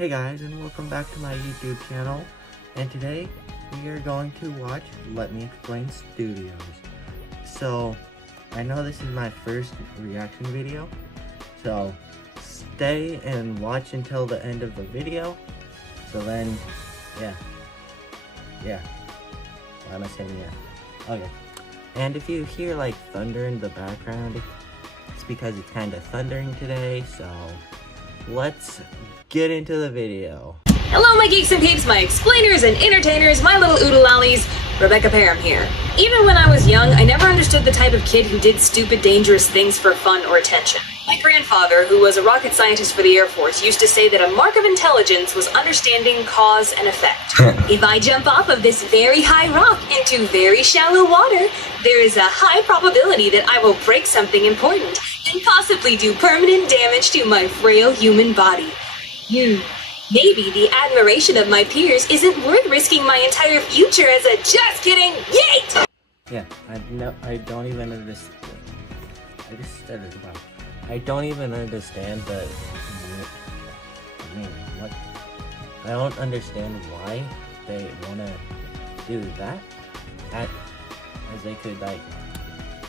Hey guys, and welcome back to my YouTube channel, and today we are going to watch Let Me Explain Studios. So, I know this is my first reaction video, so stay and watch until the end of the video. So then, yeah, why am I saying yeah? Okay, and if you hear like thunder in the background, it's because it's kind of thundering today, so let's get into the video. Hello my geeks and peeps, my explainers and entertainers, my little oodalollies, Rebecca Parham here. Even when I was young, I never understood the type of kid who did stupid, dangerous things for fun or attention. My grandfather, who was a rocket scientist for the Air Force, used to say that a mark of intelligence was understanding cause and effect. If I jump off of this very high rock into very shallow water, there is a high probability that I will break something important and possibly do permanent damage to my frail human body. Maybe the admiration of my peers isn't worth risking my entire future as a just kidding yeet! Yeah, I don't even understand. I just started wow. I don't even understand the meaning. What? I don't understand why they wanna do that. As they could like,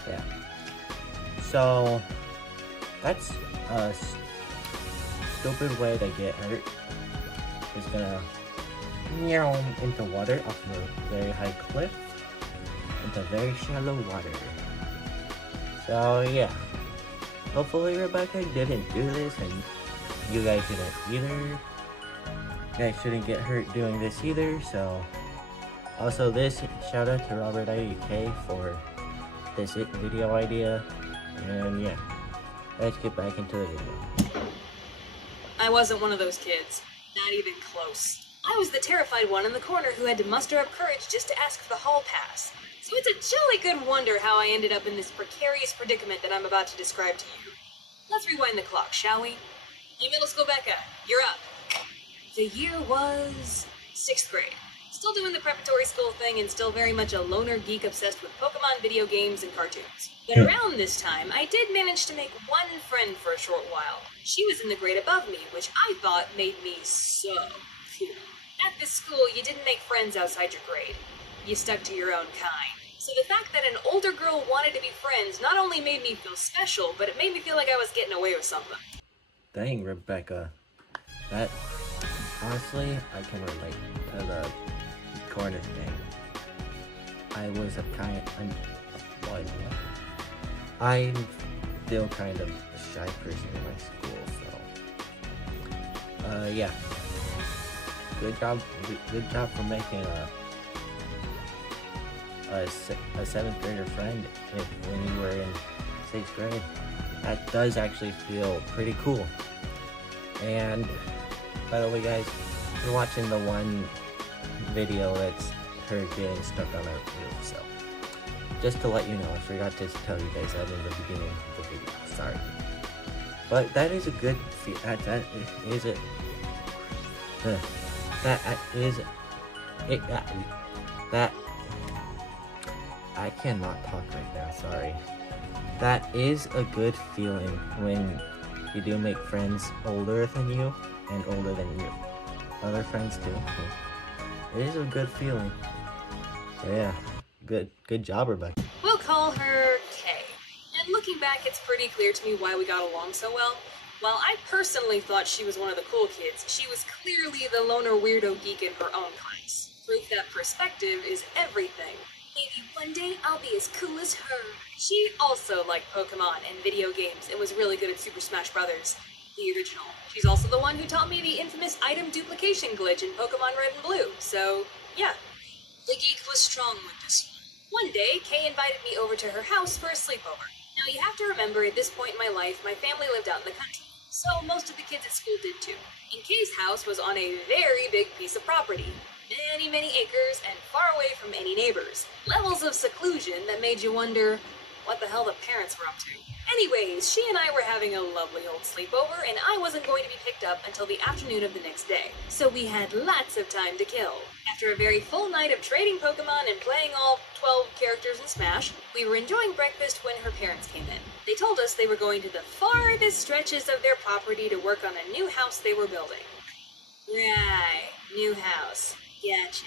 yeah. So that's a stupid way to get hurt. Is gonna meow into water off a very high cliff into very shallow water. So yeah, hopefully Rebecca didn't do this and you guys shouldn't either. You guys shouldn't get hurt doing this either. So also this shout out to Robert IUK for this video idea, and yeah, let's get back into the video. I wasn't one of those kids. Not even close. I was the terrified one in the corner who had to muster up courage just to ask for the hall pass. So it's a jolly good wonder how I ended up in this precarious predicament that I'm about to describe to you. Let's rewind the clock, shall we? Hey, middle school Becca, you're up. The year was 6th grade. Still doing the preparatory school thing and still very much a loner geek obsessed with Pokemon video games and cartoons. But around this time, I did manage to make one friend for a short while. She was in the grade above me, which I thought made me so cool. At this school, you didn't make friends outside your grade. You stuck to your own kind. So the fact that an older girl wanted to be friends not only made me feel special, but it made me feel like I was getting away with something. Dang, Rebecca. That, honestly, I can relate to the corner thing. I'm still kind of a shy person in my school, so yeah. Good job for making a 7th grader friend when you were in 6th grade. That does actually feel pretty cool. And by the way guys, you're watching the one video that's her getting stuck on a roof, so just to let you know, I forgot to tell you guys that in the beginning of the video, sorry. But that is a good I cannot talk right now, sorry. That is a good feeling when you do make friends older than you and older than you. Other friends too. It is a good feeling. So yeah, good job, Rebecca. We'll call her Kay. And looking back, it's pretty clear to me why we got along so well. While I personally thought she was one of the cool kids, she was clearly the loner weirdo geek in her own class. Proof that perspective is everything. Maybe one day I'll be as cool as her. She also liked Pokemon and video games and was really good at Super Smash Bros., the original. She's also the one who taught me the infamous item duplication glitch in Pokemon Red and Blue, so yeah. The geek was strong with this one. One day, Kay invited me over to her house for a sleepover. Now you have to remember, at this point in my life, my family lived out in the country, so most of the kids at school did too. And Kay's house was on a very big piece of property. Many acres and far away from any neighbors. Levels of seclusion that made you wonder what the hell the parents were up to. Anyways, she and I were having a lovely old sleepover, and I wasn't going to be picked up until the afternoon of the next day. So we had lots of time to kill. After a very full night of trading Pokemon and playing all 12 characters in Smash, we were enjoying breakfast when her parents came in. They told us they were going to the farthest stretches of their property to work on a new house they were building. Right, new house. Gotcha.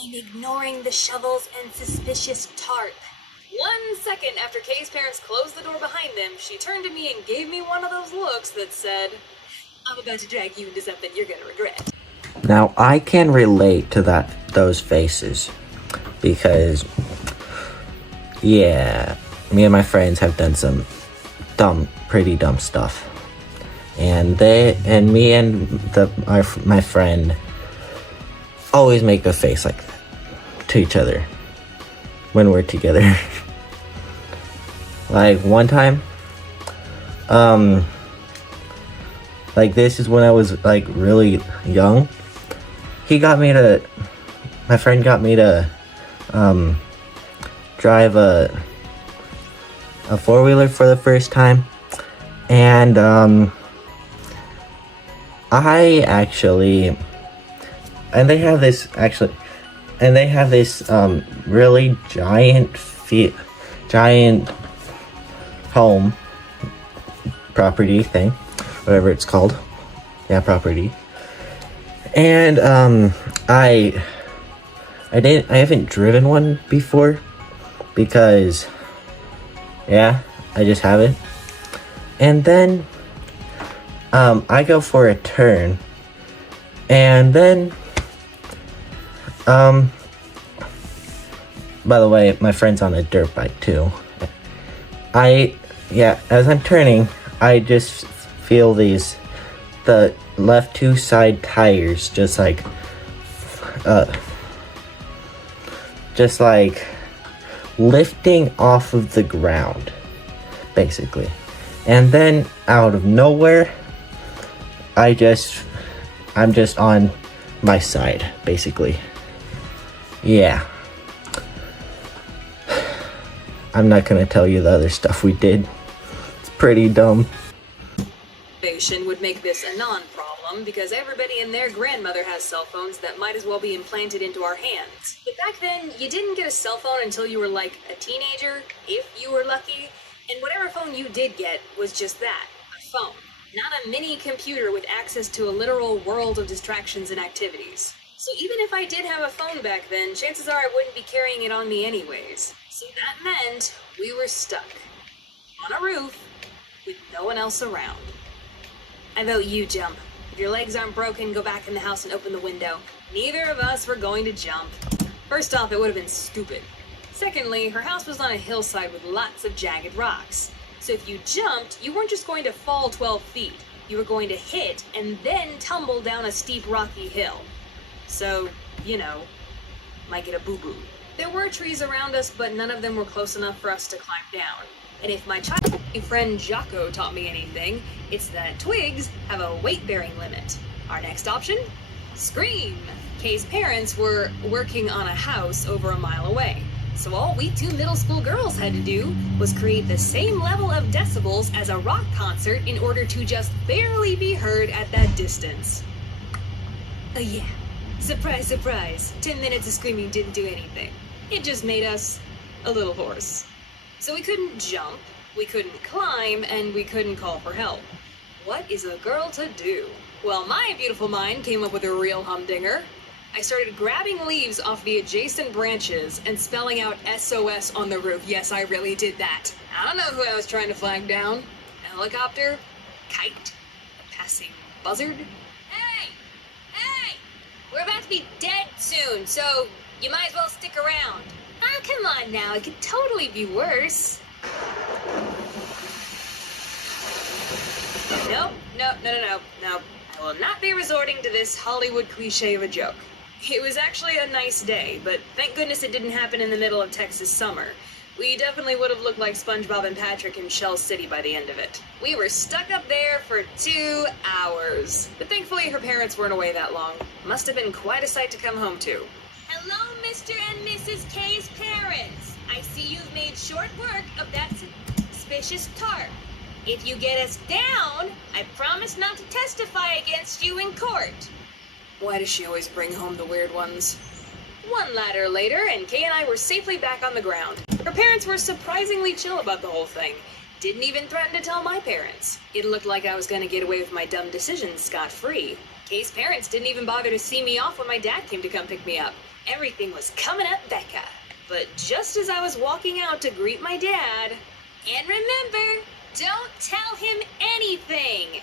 I'm ignoring the shovels and suspicious tarp. 1 second after Kay's parents closed the door behind them, she turned to me and gave me one of those looks that said, I'm about to drag you into something you're gonna regret. Now, I can relate to those faces because, yeah, me and my friends have done some pretty dumb stuff. And me and my friend always make a face like that to each other when we're together. Like one time, like this is when I was like really young. My friend got me to drive a 4-wheeler for the first time, and they have this really giant home property thing, whatever it's called. Yeah, property. And I haven't driven one before because I just haven't. And then I go for a turn, and then by the way, my friend's on a dirt bike too. As I'm turning, I just feel the left two side tires just like lifting off of the ground, basically. And then out of nowhere, I'm just on my side, basically. Yeah. I'm not gonna tell you the other stuff we did. It's pretty dumb. Would make this a non-problem because everybody and their grandmother has cell phones that might as well be implanted into our hands. But back then, you didn't get a cell phone until you were like a teenager, if you were lucky, and whatever phone you did get was just that, a phone. Not a mini computer with access to a literal world of distractions and activities. So even if I did have a phone back then, chances are I wouldn't be carrying it on me anyways. So that meant we were stuck on a roof with no one else around. I vote you jump. If your legs aren't broken, go back in the house and open the window. Neither of us were going to jump. First off, it would have been stupid. Secondly, her house was on a hillside with lots of jagged rocks. So if you jumped, you weren't just going to fall 12 feet. You were going to hit and then tumble down a steep rocky hill. So, might get a boo-boo. There were trees around us, but none of them were close enough for us to climb down. And if my childhood friend Jocko taught me anything, it's that twigs have a weight-bearing limit. Our next option? Scream! Kay's parents were working on a house over a mile away. So all we two middle school girls had to do was create the same level of decibels as a rock concert in order to just barely be heard at that distance. Oh yeah. Surprise, surprise. 10 minutes of screaming didn't do anything. It just made us a little hoarse. So we couldn't jump, we couldn't climb, and we couldn't call for help. What is a girl to do? Well, my beautiful mind came up with a real humdinger. I started grabbing leaves off the adjacent branches and spelling out SOS on the roof. Yes, I really did that. I don't know who I was trying to flag down. A helicopter? Kite? A passing buzzard? Hey! Hey! We're about to be dead soon, so you might as well stick around. Ah, come on now, it could totally be worse. Nope. I will not be resorting to this Hollywood cliche of a joke. It was actually a nice day, but thank goodness it didn't happen in the middle of Texas summer. We definitely would have looked like SpongeBob and Patrick in Shell City by the end of it. We were stuck up there for 2 hours. But thankfully her parents weren't away that long. Must have been quite a sight to come home to. Hello, Mr. and Mrs. K's parents. I see you've made short work of that suspicious tarp. If you get us down, I promise not to testify against you in court. Why does she always bring home the weird ones? One ladder later, and Kay and I were safely back on the ground. Her parents were surprisingly chill about the whole thing. Didn't even threaten to tell my parents. It looked like I was gonna get away with my dumb decisions scot-free. Kay's parents didn't even bother to see me off when my dad came to come pick me up. Everything was coming up Becca. But just as I was walking out to greet my dad, and remember, don't tell him anything.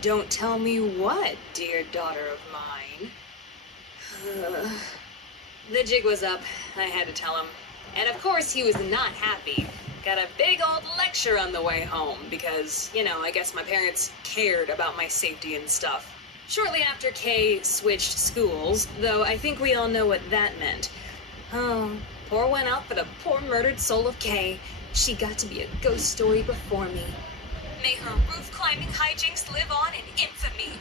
Don't tell me what, dear daughter of mine. The jig was up. I had to tell him. And of course he was not happy. Got a big old lecture on the way home because, you know, I guess my parents cared about my safety and stuff. Shortly after Kay switched schools, though I think we all know what that meant. Oh, pour one out for the poor murdered soul of Kay. She got to be a ghost story before me. May her roof-climbing hijinks live on in infamy.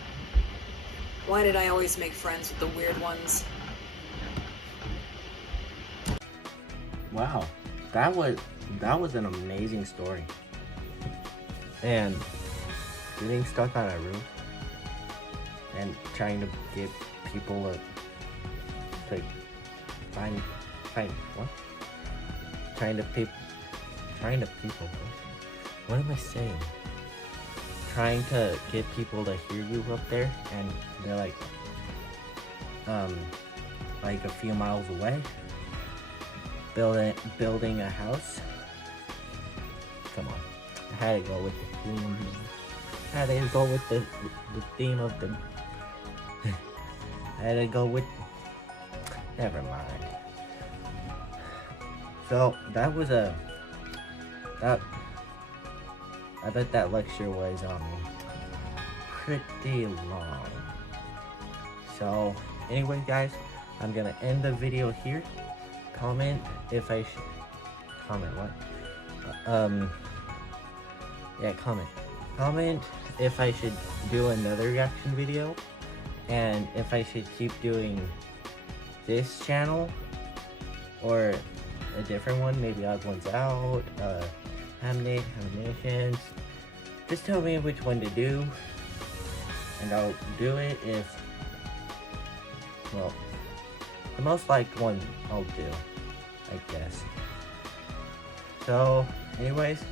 Why did I always make friends with the weird ones? Wow, that was an amazing story. And getting stuck on a roof and trying to get people to find what? Trying to people. What am I saying? Trying to get people to hear you up there, and they're like a few miles away. Building a house. Come on, I had to go with the theme. I had to go with the theme of the. I had to go with. Never mind. So that was I bet that lecture was pretty long. So anyway, guys, I'm gonna end the video here. Comment if I should comment what? Yeah, comment if I should do another reaction video, and if I should keep doing this channel or a different one, maybe Odd Ones Out, animations. Just tell me which one to do, and I'll do it. If, well, the most liked one I'll do, I guess. So anyways,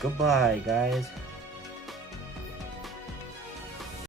goodbye guys.